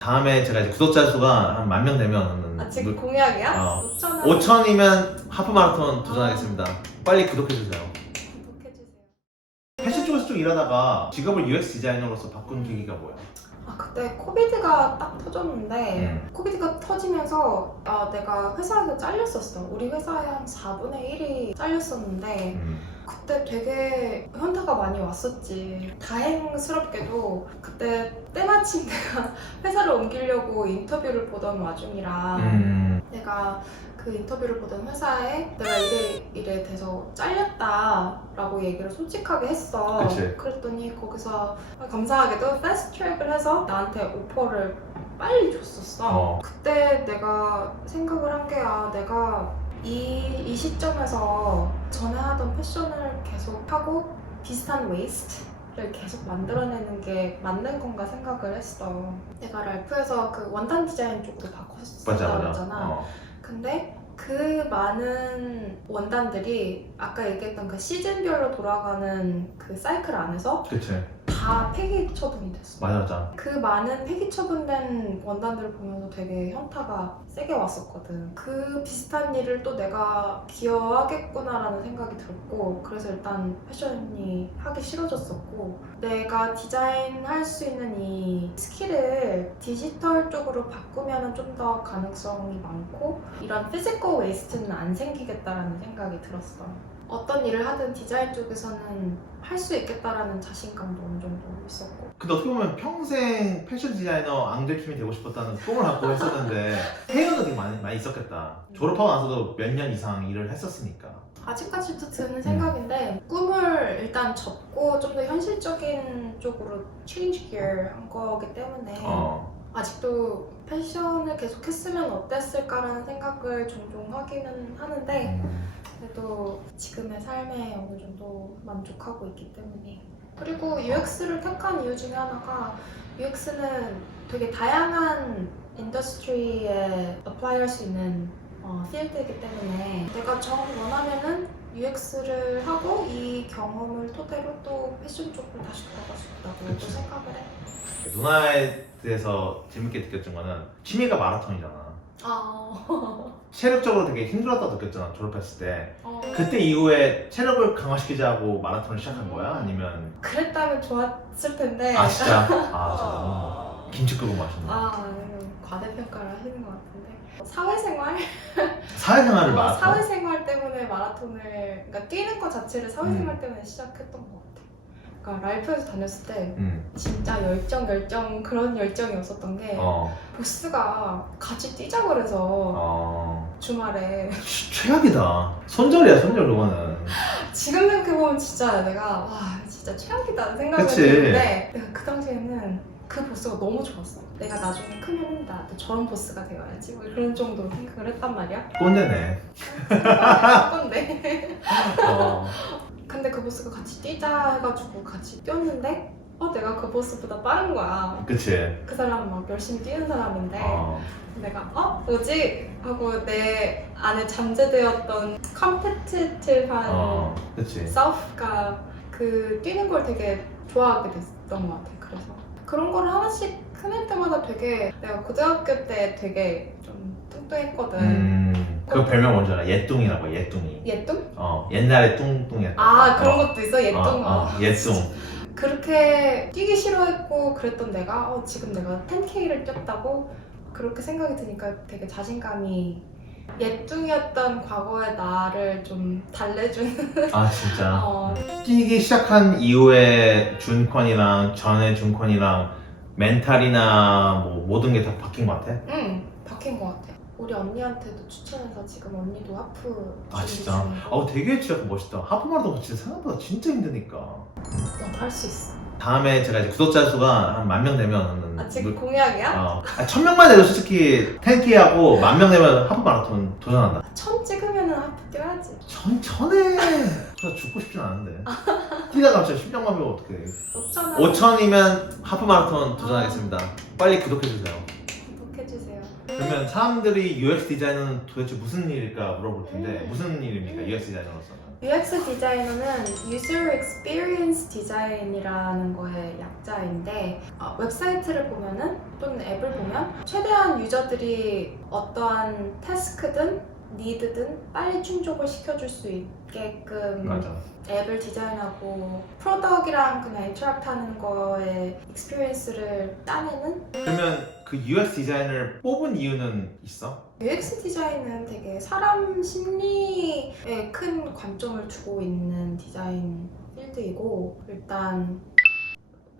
다음에 제가 이제 구독자 수가 한 10,000명 되면 지금 공약이야? 5,000이면 하프 마라톤 도전하겠습니다. 빨리 구독해주세요. 구독해주세요. 패션 쪽에서 좀 일하다가 직업을 UX 디자이너로서 바꾼 계기가 뭐야? 그때 코비드가 딱 터졌는데 코비드가 터지면서 내가 회사에서 잘렸었어. 우리 회사의 한 4분의 1이 잘렸었는데 그때 되게 현타가 많이 왔었지. 다행스럽게도 그때 때마침 내가 회사를 옮기려고 인터뷰를 보던 와중이라 내가 그 인터뷰를 보던 회사에 내가 이래 돼서 잘렸다라고 얘기를 솔직하게 했어. 그치. 그랬더니 거기서 감사하게도 패스트 트랙을 해서 나한테 오퍼를 빨리 줬었어. 그때 내가 생각을 한 게 내가 이 시점에서 전에 하던 패션을 계속 하고 비슷한 웨이스트를 계속 만들어내는 게 맞는 건가 생각을 했어. 내가 랄프에서 그 원단 디자인 쪽으로 바꿨었다고 했잖아. 근데 그 많은 원단들이 아까 얘기했던 그 시즌별로 돌아가는 그 사이클 안에서 그치. 다 폐기 처분이 됐어. 맞아. 그 많은 폐기 처분된 원단들을 보면서 되게 현타가 세게 왔었거든. 그 비슷한 일을 또 내가 기여하겠구나라는 생각이 들었고, 그래서 일단 패션이 하기 싫어졌었고, 내가 디자인할 수 있는 이 스킬을 디지털 쪽으로 바꾸면 좀 더 가능성이 많고 이런 피지컬 웨이스트는 안 생기겠다라는 생각이 들었어. 어떤 일을 하든 디자인 쪽에서는 할 수 있겠다라는 자신감도 어느 정도 있었고. 근데 어떻게 보면 평생 패션 디자이너 앙드킴이 되고 싶었다는 꿈을 갖고 했었는데 회의가 되게 많이 있었겠다. 졸업하고 나서도 몇 년 이상 일을 했었으니까. 아직까지도 드는 생각인데 꿈을 일단 접고 좀 더 현실적인 쪽으로 change gear 한 거기 때문에 아직도 패션을 계속 했으면 어땠을까라는 생각을 종종 하기는 하는데 그래도 지금의 삶에 어느 정도 만족하고 있기 때문에. 그리고 UX를 택한 이유 중에 하나가 UX는 되게 다양한 인더스트리에 어플라이 할 수 있는 필드이기 때문에 내가 정 원하면은 UX를 하고 이 경험을 토대로 또 패션 쪽으로 다시 돌아갈 수 있다고 또 생각을 해. 누나에 대해서 재밌게 느꼈던 거는 취미가 마라톤이잖아. 체력적으로 되게 힘들었다고 느꼈잖아, 졸업했을 때. 그때 이후에 체력을 강화시키자고 마라톤을 시작한 거야? 아니면? 그랬다면 좋았을 텐데. 진짜? 진짜. 김치국을 마시네. 과대평가를 하시는 것 같은데. 사회생활? 사회생활을 마라톤? 사회생활 때문에 마라톤을, 그러니까 뛰는 것 자체를 사회생활 때문에 시작했던 것 같아. 그러니까 랄프에서 다녔을 때 진짜 열정 그런 열정이 없었던 게 보스가 같이 뛰자 그래서 주말에 최악이다. 손절이야, 손절 그거는. 지금 생각해보면 진짜 내가 진짜 최악이다 생각을 그치. 했는데 내가 그 당시에는 그 보스가 너무 좋았어. 내가 나중에 크면 나도 저런 보스가 되어야지 뭐 이런 정도로 생각을 했단 말이야. 꼰대네. 꼰대. 근데 그 보스가 같이 뛰자 해가지고 같이 뛰었는데 내가 그 보스보다 빠른 거야. 그치. 그 사람 막 열심히 뛰는 사람인데 내가 뭐지? 하고 내 안에 잠재되었던 컴페티티브한 그치. self가 그 뛰는 걸 되게 좋아하게 됐던 것 같아. 그래서 그런 걸 하나씩 해낼 때마다 되게 내가 고등학교 때 되게 좀 뚱뚱했거든. 그 별명 뭔지 알아? 예뚱이라고. 예뚱이. 예뚱? 옛날에 뚱뚱했다. 그런 것도 있어. 예뚱. 예뚱. 그렇게 뛰기 싫어했고 그랬던 내가 지금 내가 10K를 뛰었다고 그렇게 생각이 드니까 되게 자신감이 예뚱이었던 과거의 나를 좀 달래주는. 진짜. 뛰기 시작한 이후에 준컨이랑 전에 준컨이랑 멘탈이나 뭐 모든 게 다 바뀐 것 같아? 응, 바뀐 것 같아. 우리 언니한테도 추천해서 지금 언니도 하프 진짜? 되게 진짜 멋있다. 하프 마라톤 진짜 생각보다 진짜 힘드니까. 너도 할 수 있어. 다음에 제가 이제 구독자 수가 한 10,000명 되면 지금 공약이야? 1,000명만 돼도 솔직히 10K하고 10,000명 되면 하프 마라톤 도전한다. 1000 찍으면은 하프 뛰어야지. 천천해. 나 죽고 싶진 않은데. 뛰다가 갑자기 심장마비 오면 어떡해. 5,000 5,000이면 하프 마라톤 도전하겠습니다. 빨리 구독해주세요. 구독해주세요. 그러면 사람들이 UX 디자이너는 도대체 무슨 일일까 물어볼 텐데 무슨 일입니까? UX 디자이너로서는? UX 디자이너는 User Experience Design이라는 거의 약자인데 웹사이트를 보면은 또는 앱을 보면 최대한 유저들이 어떠한 태스크든 니드든 빨리 충족을 시켜줄 수 있게끔 맞아. 앱을 디자인하고 프로덕이랑 그냥 인터랙트하는 거에 익스피리언스를 따내는 그러면 그 UX 디자이너를 뽑은 이유는 있어? UX 디자인은 되게 사람 심리에 큰 관점을 두고 있는 디자인 필드이고 일단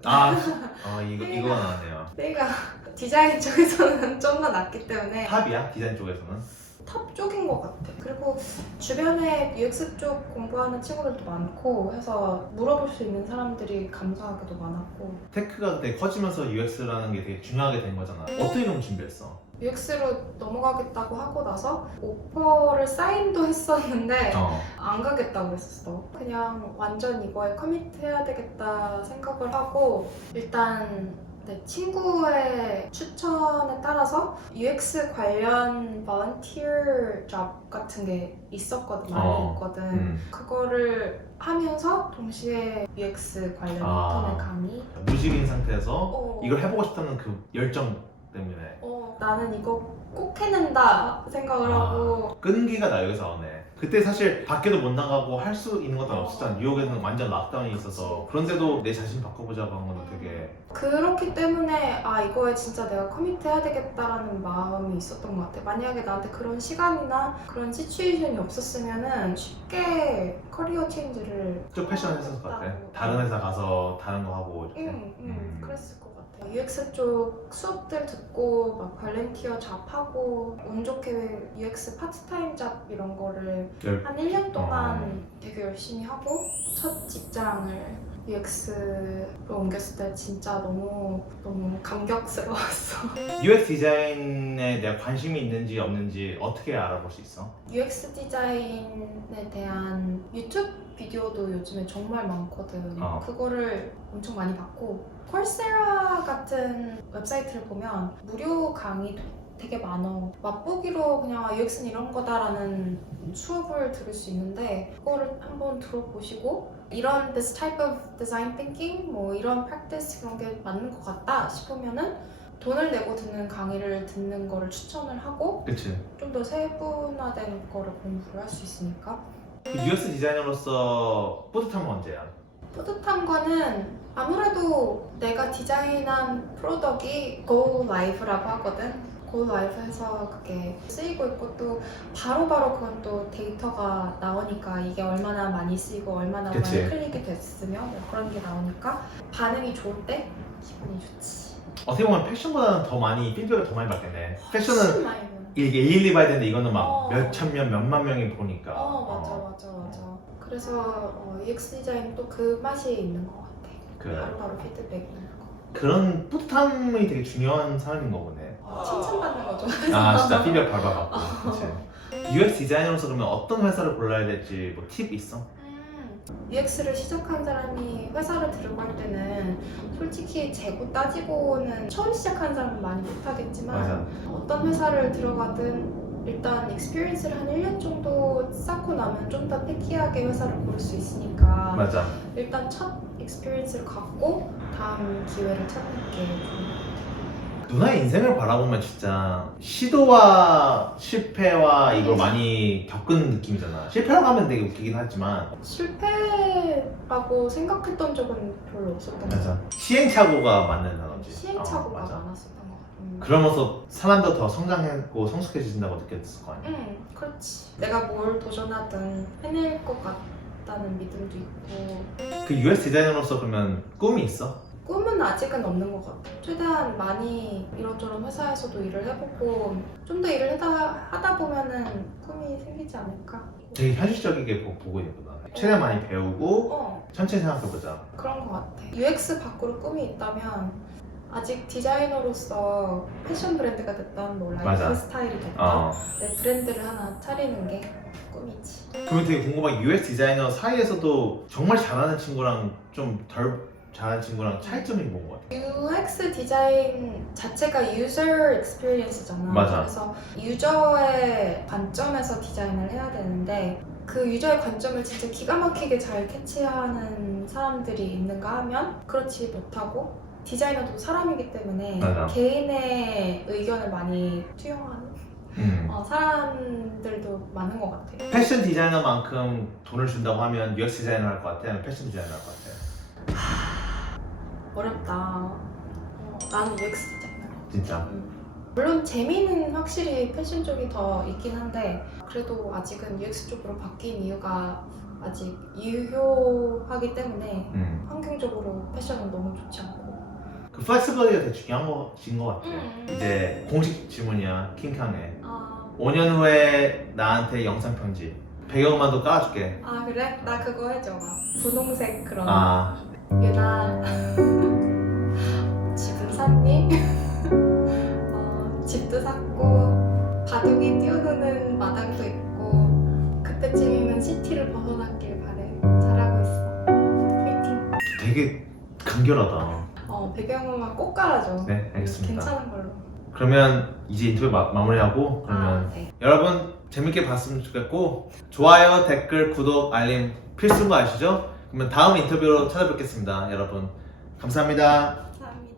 이거 나왔네요. 내가 디자인 쪽에서는 좀 더 낫기 때문에 탑이야? 디자인 쪽에서는? 탑 쪽인 것 같아. 그리고 주변에 UX 쪽 공부하는 친구들도 많고 해서 물어볼 수 있는 사람들이 감사하게도 많았고 테크가 되게 커지면서 UX라는 게 되게 중요하게 된 거잖아. 어떻게 그럼 준비했어? UX로 넘어가겠다고 하고 나서 오퍼를 사인도 했었는데 안 가겠다고 했었어. 그냥 완전 이거에 커미트해야 되겠다 생각을 하고 일단 내 친구의 추천에 따라서 UX 관련 volunteer job 같은 게 있었거든, 많이 있거든. 그거를 하면서 동시에 UX 관련 인터넷 강의 무직인 상태에서 이걸 해보고 싶다는 그 열정 때문에 나는 이거 꼭 해낸다 생각을 하고 끈기가 나 여기서 나오네. 그때 사실 밖에도 못 나가고 할 수 있는 것도 없었잖아. 뉴욕에는 완전 락다운이 있어서. 그런데도 내 자신 바꿔보자고 한 거는 되게 그렇기 때문에 이거에 진짜 내가 커미트해야 되겠다라는 마음이 있었던 것 같아. 만약에 나한테 그런 시간이나 그런 시츄에이션이 없었으면은 쉽게 커리어 체인지를 좀 패션 했었을 것 같아. 다른 회사 가서 다른 거 하고 이렇게. 그랬을 것 같아. UX 쪽 수업들 듣고 막 발렌티어 잡하고 운 좋게 UX 파트타임 잡 이런 거를 한 1년 동안 되게 열심히 하고 첫 직장을 UX로 옮겼을 때 진짜 너무 감격스러웠어. UX 디자인에 내가 관심이 있는지 없는지 어떻게 알아볼 수 있어? UX 디자인에 대한 유튜브 비디오도 요즘에 정말 많거든. 그거를 엄청 많이 봤고 콜세라 같은 웹사이트를 보면 무료 강의도 되게 많아. 맛보기로 그냥 UX는 이런 거다라는 수업을 들을 수 있는데 그거를 한번 들어보시고 이런 this type of design thinking 뭐 이런 practice 그런 게 맞는 것 같다 싶으면은 돈을 내고 듣는 강의를 듣는 거를 추천을 하고 좀 더 세분화된 거를 공부를 할 수 있으니까. UX 디자이너로서 뿌듯한 건 언제야? 뿌듯한 거는 아무래도 내가 디자인한 프로덕이 Go Live라고 하거든. Go Live에서 그게 쓰이고 있고 또 바로바로 그건 또 데이터가 나오니까 이게 얼마나 많이 쓰이고 얼마나 많이 클릭이 됐으며 뭐 그런 게 나오니까 반응이 좋을 때 기분이 좋지. 어떻게 보면 패션보다는 더 많이 필드가 더 많이 바뀌네. 패션은 많이 이게 일일이 봐야 되는데 이거는 막 몇천 명, 몇만 명이 보니까. 맞아. 그래서 UX 디자인 또 그 맛이 있는 것 같아. 바로바로 피드백이 있는 거. 그런 뿌듯함이 되게 중요한 사람인 거보네. 칭찬받는 거죠. 진짜 피드백 밟아갖고. 그치. UX 디자이너로서 그러면 어떤 회사를 골라야 될지 뭐 팁 있어? UX를 시작한 사람이 회사를 들어갈 때는 솔직히 재고 따지고는 처음 시작하는 사람은 많이 못하겠지만 어떤 회사를 들어가든 일단 익스피리언스를 한 1년 정도 쌓고 나면 좀 더 패키하게 회사를 고를 수 있으니까 일단 첫 익스피리언스를 갖고 다음 기회를 찾는 게 좋은 것 같아요. 누나의 인생을 바라보면 진짜 시도와 실패와 이걸 많이 겪은 느낌이잖아. 실패라고 하면 되게 웃기긴 하지만 실패라고 생각했던 적은 별로 없었던 것 같아요. 시행착오가 맞는 단어지. 시행착오가 많았었던 것 같아요. 그러면서 사람도 더 성장했고 성숙해진다고 느꼈을 거 아니야? 그렇지. 내가 뭘 도전하든 해낼 것 같다는 믿음도 있고. 그 UX 디자이너로서 그러면 꿈이 있어? 꿈은 아직은 없는 것 같아. 최대한 많이 이런저런 회사에서도 일을 해보고 좀 더 일을 하다 보면은 꿈이 생기지 않을까? 되게 현실적이게 보고 있구나. 최대한 많이 배우고 천천히 생각해보자. 그런 것 같아. UX 밖으로 꿈이 있다면 아직 디자이너로서 패션 브랜드가 됐던 뭐 라이프 스타일이 됐던 내 브랜드를 하나 차리는 게 꿈이지. 그러면 되게 궁금한 게 UX 디자이너 사이에서도 정말 잘하는 친구랑 좀 덜 잘하는 친구랑 차이점이 뭔 것 같아? UX 디자인 자체가 유저 익스피리언스잖아. 맞아. 그래서 유저의 관점에서 디자인을 해야 되는데 그 유저의 관점을 진짜 기가 막히게 잘 캐치하는 사람들이 있는가 하면 그렇지 못하고 디자이너도 사람이기 때문에 맞아. 개인의 의견을 많이 투영하는 사람들도 많은 것 같아. 패션 디자이너만큼 돈을 준다고 하면 UX 디자이너 할 것 같아? 아니면 패션 디자이너 할 것 같아? 어렵다. 나는 UX 디자이너. 진짜? 물론 재미는 확실히 패션 쪽이 더 있긴 한데 그래도 아직은 UX 쪽으로 바뀐 이유가 아직 유효하기 때문에 환경적으로 패션은 너무 좋지 않고. 그 플렉시블리티가 되게 중요한 것인 것 같아. 이제 공식 질문이야, 킹캉에. 5년 후에 나한테 영상 편지 배경음악도 깔아줄게. 아 그래? 나 그거 해줘. 막 분홍색 그런. 유나 집은 샀니? 집도 샀고 바둑이 뛰어노는 마당도 있고 그때쯤이면 시티를 벗어났길 바래. 잘하고 있어. 화이팅. 되게 간결하다. 배경음악 꼭 깔아줘. 네, 알겠습니다. 괜찮은 걸로. 그러면 이제 인터뷰 마무리하고 그러면 네. 여러분 재밌게 봤으면 좋겠고 좋아요, 댓글, 구독, 알림 필수인 거 아시죠? 그러면 다음 인터뷰로 찾아뵙겠습니다. 여러분 감사합니다. 감사합니다.